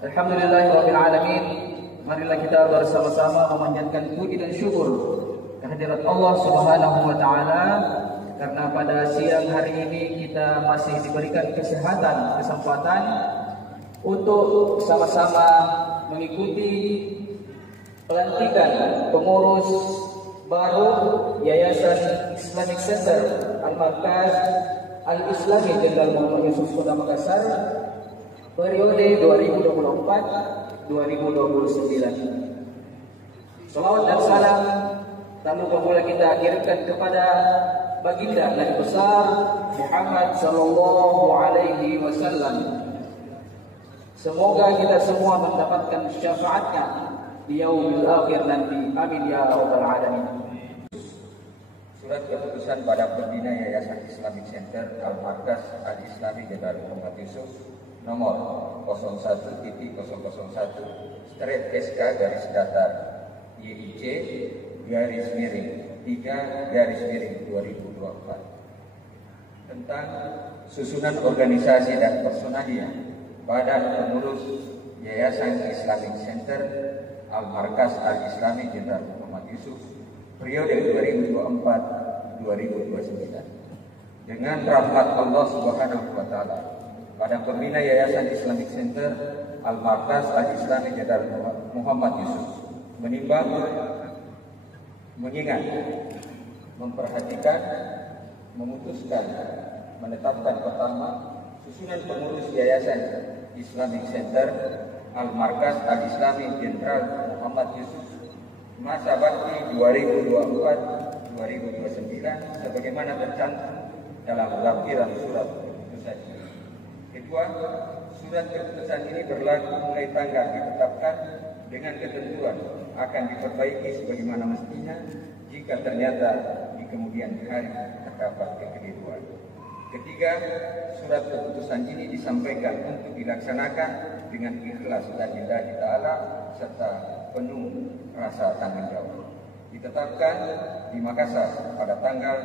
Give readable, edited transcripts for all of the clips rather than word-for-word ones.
Alhamdulillahirrabbilalamin. Marilah kita bersama-sama memanjatkan puji dan syukur kehadirat Allah Subhanahu wa Ta'ala, karena pada siang hari ini kita masih diberikan kesempatan untuk sama-sama mengikuti pelantikan pengurus baru Yayasan Islamic Center Al-Markaz Al-Islami Jenderal Muhammad Yusuf Kota Makassar periode 2024-2029. Salawat dan salam tak lupa pula kita kirimkan kepada baginda Nabi besar Muhammad sallallahu alaihi wasallam. Semoga kita semua mendapatkan syafaatnya di yaumil akhir nanti. Amin ya rabbal alamin. Surat keputusan Badan Pembina Yayasan Islamic Center Al-Markaz Al-Islami Jenderal Muhammad Yusuf nomor 01-YIC-3-2024 tentang susunan organisasi dan personalia Badan Pengurus Yayasan Islamic Center Al-Markaz Al-Islami Jenderal Muhammad Yusuf periode 2024-2029. Dengan rahmat Allah Subhanahu wa Ta'ala, Badan Pembina Yayasan Islamic Center Al-Markaz Al-Islami Jenderal Muhammad Yusuf menimbang, mengingat, memperhatikan, memutuskan, menetapkan pertama susunan pengurus Yayasan Islamic Center Al-Markaz Al-Islami Jenderal Muhammad Yusuf masa bakti 2024-2029 sebagaimana tercantum dalam lampiran surat keputusan ini. Kedua, surat keputusan ini berlaku mulai tanggal ditetapkan dengan ketentuan akan diperbaiki sebagaimana mestinya jika ternyata di kemudian hari terdapat kekeliruan. Ketiga, surat keputusan ini disampaikan untuk dilaksanakan dengan ikhlas dan lillahi ta'ala serta penuh rasa tanggung jawab. Ditetapkan di Makassar pada tanggal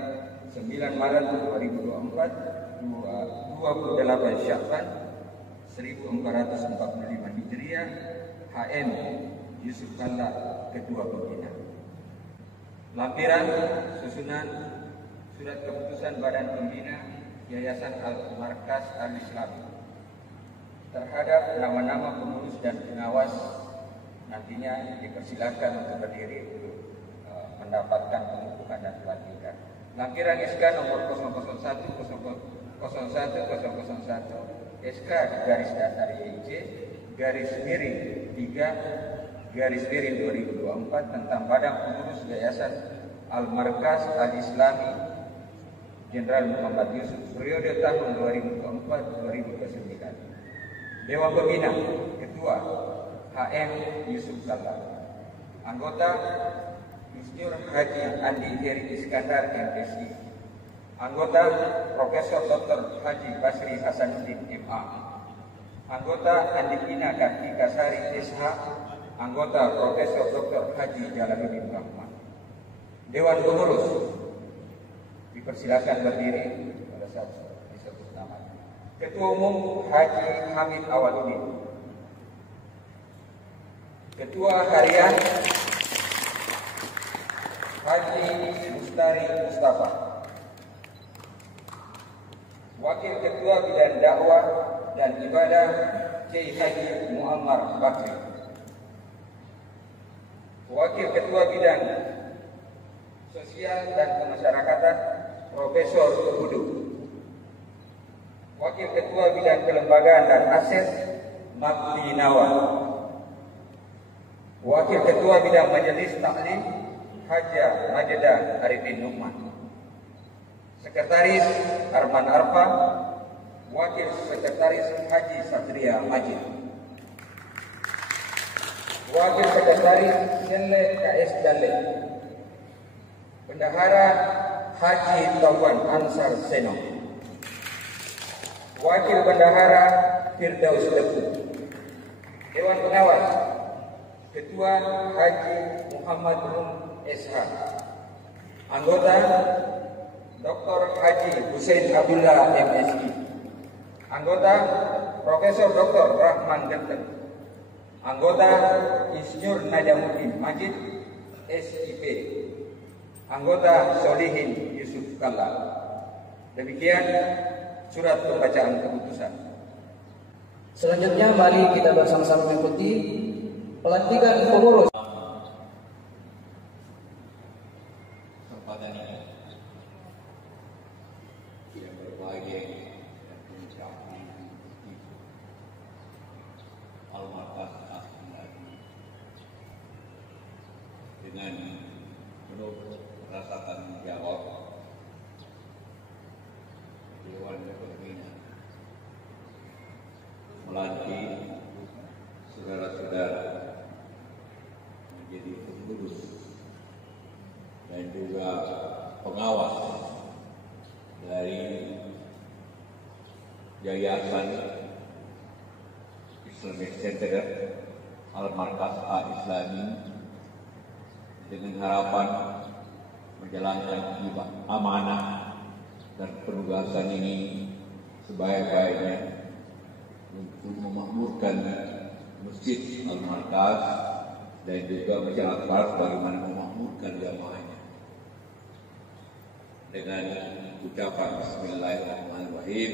9 Maret 2024, 28 Sya'ban 1445 Hijriah, HM Yusuf Kalla, Ketua Pembina. Lampiran susunan surat keputusan Badan Pembina Yayasan Al-Markaz Al-Islami terhadap nama-nama pengurus dan pengawas nantinya dipersilakan untuk berdiri untuk mendapatkan pengukuhan dan pelantikan. Lampiran SK nomor 001-001-001 SK garis datar YIC garis miring 3 garis miring 2024 tentang Badan Pengurus Yayasan Al-Markaz Al-Islami Jenderal Muhammad Yusuf periode tahun 2024-2029. Dewan Pembina Ketua HM Yusuf Kalla. Anggota Insinyur Haji Andi Heri Iskandar MSI. Anggota Profesor Dr. Haji Basri Hasanuddin MA. Anggota Andipina Kartika Sari SH. Anggota Profesor Dr. Haji Jalaluddin Rahman. Dewan Pengurus dipersilakan berdiri pada saat disebut nama. Ketua Umum Haji Hamid Awaludin. Ketua Harian Haji Mustari Mustafa. Wakil Ketua Bidang Dakwah dan Ibadah Kiai Haji Muammar Bakri. Wakil Ketua Bidang Sosial dan Kemasyarakatan Profesor Hudu. Wakil Ketua Bidang Kelembagaan dan Aset Makli Nawa. Wakil Ketua Bidang Majelis Taklim Haja Majedah Arifin Nukman. Sekretaris Arman Arfa. Wakil Sekretaris Haji Satria Majid. Wakil Sekretaris Senle KS Dalle, Bendahara Haji Taufan Ansar Seno, Wakil Bendahara Firdaus Tepu, Dewan Pengawas Ketua Haji Muhammad Rum SH, Anggota Dr. Haji Hussein Abdullah MSI, Anggota Profesor Dr. Rahman Genten, Anggota Insinyur Najamuddin Majid SIP, Anggota Solihin Yusuf Kalla. Demikian surat pembacaan keputusan. Selanjutnya mari kita bersama-sama mengikuti pelantikan pengurus. Kesempatan ini yang berbahagia dan mengucapkan Al-Markas dengan penuh rasa tanggung jawab Dewan Pembina melantik saudara-saudara menjadi pengurus dan juga pengawas dari Yayasan Islamic Center Al-Markas Islami dengan harapan menjalankan amanah dan penugasan ini sebaik-baiknya untuk memakmurkan Masjid Al-Markas dan juga masyarakat bagaimana memakmurkan jamaahnya. Dengan ucapan Bismillahirrahmanirrahim,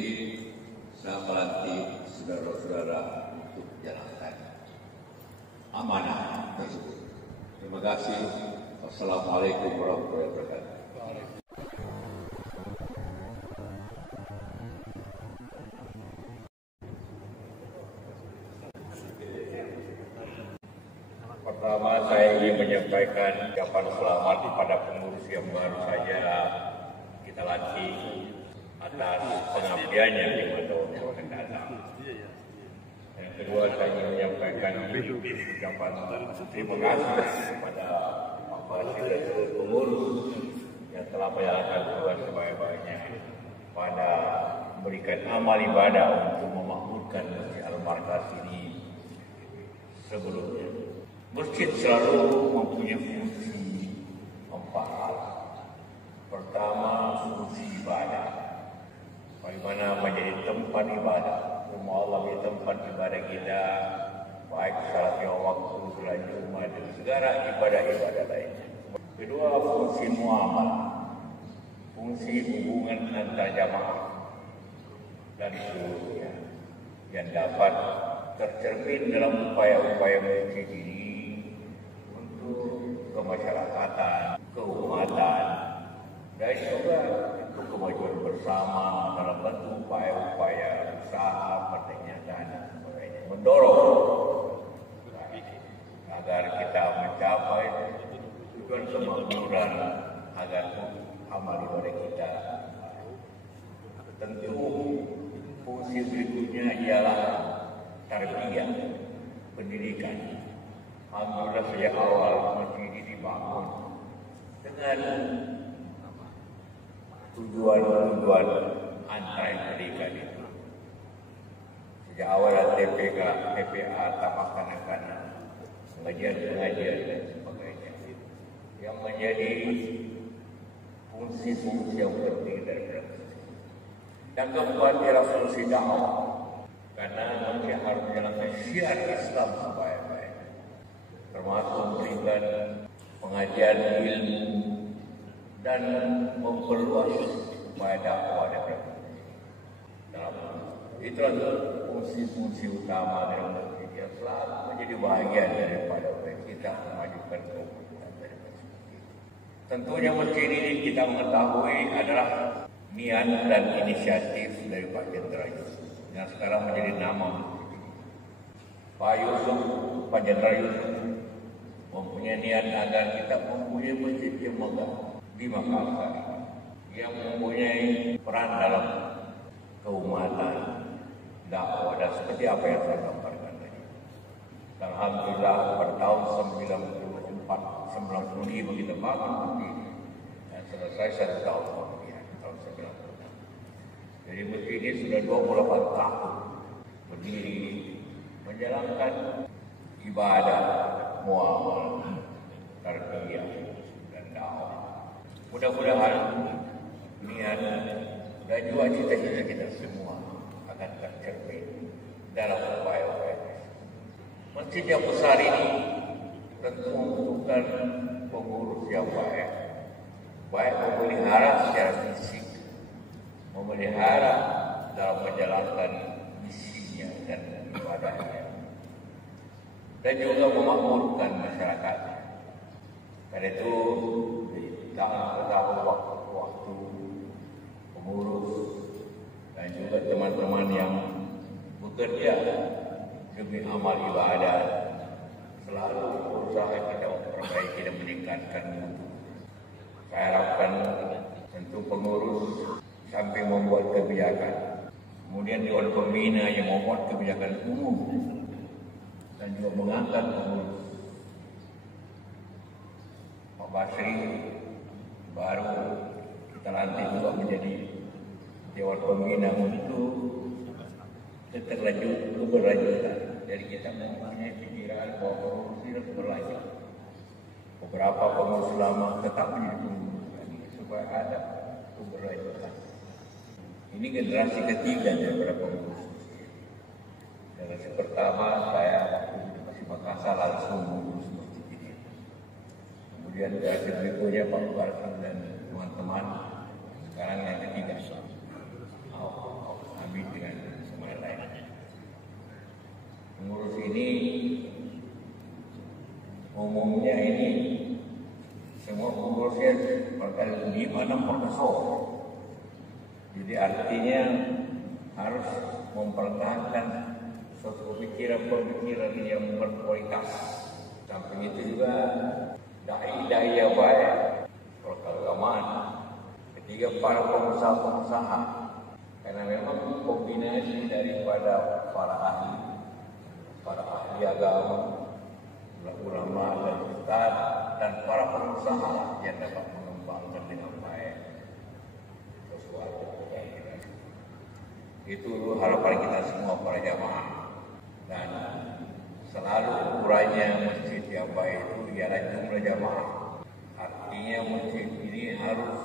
saya melantik saudara-saudara untuk menjalankan amanah tersebut. Terima kasih. Wassalamualaikum warahmatullahi wabarakatuh. Pertama, saya ingin menyampaikan ucapan selamat kepada pengurus yang baru saja kita lantik atas pengabdiannya di masa yang akan datang. Yang kedua, saya ingin menyampaikan ucapan terima kasih kepada Pak Basir dan seluruh pengurus yang telah menjalankan tugas sebaik-baiknya pada memberikan amal ibadah untuk memakmurkan Masjid Al-Markas ini sebelumnya. Masjid selalu mempunyai fungsi empat hal. Pertama, fungsi ibadah. Bagaimana menjadi tempat ibadah. Rumah Allah menjadi tempat ibadah kita, baik salat lima waktu, salat Jumat dan segala ibadah-ibadah lainnya. Kedua, fungsi muamalah. Fungsi hubungan antar jamaah dan seluruhnya yang dapat tercermin dalam upaya-upaya masjid ini kemasyarakatan, keumatan, dan juga untuk kemajuan bersama dalam bentuk upaya-upaya usaha, pertanian dan sebagainya. Mendorong agar kita mencapai tujuan kemakmuran agar amal ibadah kita. Tentu fungsi berikutnya ialah tarbiyah, pendidikan. Alhamdulillah sejak awal masjid ini dibangun dengan tujuan-tujuan antar pendidikan itu. Sejak awal TPA, tapak kanak-kanak, pengajian-pengajian dan sebagainya, yang menjadi fungsi-fungsi yang penting dari masjid. Dan keempat ialah fungsi dakwah, karena masjid harus menjalankan syiar Islam sebaik-baik, termasuk memberikan pengajian ilmu dan memperluas upaya dakwah dalam itulah fungsi-fungsi utama dari masjid yang selalu menjadi bahagian daripada kita memajukan kehidupan dari masjid. Tentunya masjid ini kita mengetahui adalah niat dan inisiatif dari Pak Jenderal Yusuf yang sekarang menjadi nama Pak Yusuf, Pak Jenderal Yusuf mempunyai niat agar kita mempunyai masjid yang megah di Makassar, yang mempunyai peran dalam keumatan, dakwah dan seperti apa yang saya gambarkan tadi. Alhamdulillah pada tahun 95 kita bangun berdiri dan selesai 1 tahun kemudian tahun 96. Jadi masjid ini sudah 28 tahun berdiri menjalankan ibadah, muamalah, tarbiyah dan dakwah. Mudah-mudahan niat dan juga cita-cita kita semua akan tercermin dalam upaya-upaya. Masjid yang besar ini tentu membutuhkan pengurus yang baik memelihara secara fisik, memelihara dalam menjalankan misinya dan ibadahnya, dan juga memakmurkan masyarakat. Karena itu dalam waktu pengurus dan juga teman-teman yang bekerja demi amal ibadah selalu berusaha kita memperbaiki dan meningkatkan mutu. Saya harapkan tentu pengurus sampai membuat kebijakan, kemudian Dewan Pembina yang membuat kebijakan umum dan juga mengangkat pengurus. Pak Basri baru kita nanti juga menjadi Dewan Pembina untuk keberlanjutan. Jadi kita mempunyai pikiran bahwa pengurus ini harus berlanjut. Beberapa pengurus lama tetap menjadi pengurus supaya ada keberlanjutan. Ini generasi ketiga daripada pengurus. Generasi pertama saya masih Makassar langsung mengurus masjid ini. Kemudian generasi berikutnya Pak Barkan dan teman-teman. Sekarang yang ketiga. Amin dengan semua lain. Pengurus ini umumnya ini semua pengurusnya berkali 5-6 profesor. Jadi artinya harus mempertahankan suatu pemikiran yang berkualitas. Samping itu juga dai-dai yang baik, keagamaan. Ketiga para pengusaha-pengusaha. Karena memang kombinasi daripada para ahli agama, ulama dan ustaz dan para pengusaha yang dapat mengembangkan dengan baik sesuatu. Itu harapan kita semua para jamaah. Dan selalu ukurannya masjid yang baik itu ialah jumlah jamaah. Artinya masjid ini harus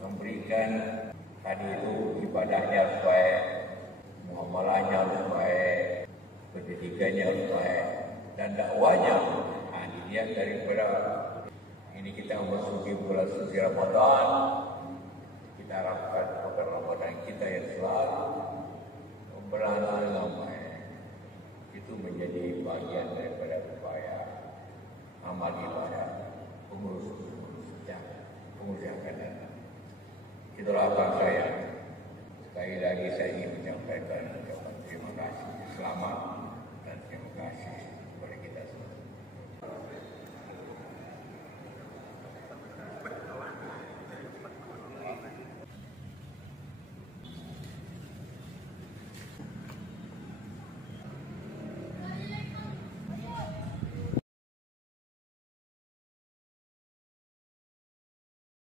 memberikan tadi itu ibadahnya harus baik, muamalahnya harus baik, pendidikannya harus baik, dan dakwanya. Ini daripada ini kita memasuki bulan suci Ramadan, kita harapkan bulan Ramadan kita yang selalu berlalu dengan baik. Itu menjadi bagian daripada upaya amal ibadah pengurus yang akan datang. Itulah apa saya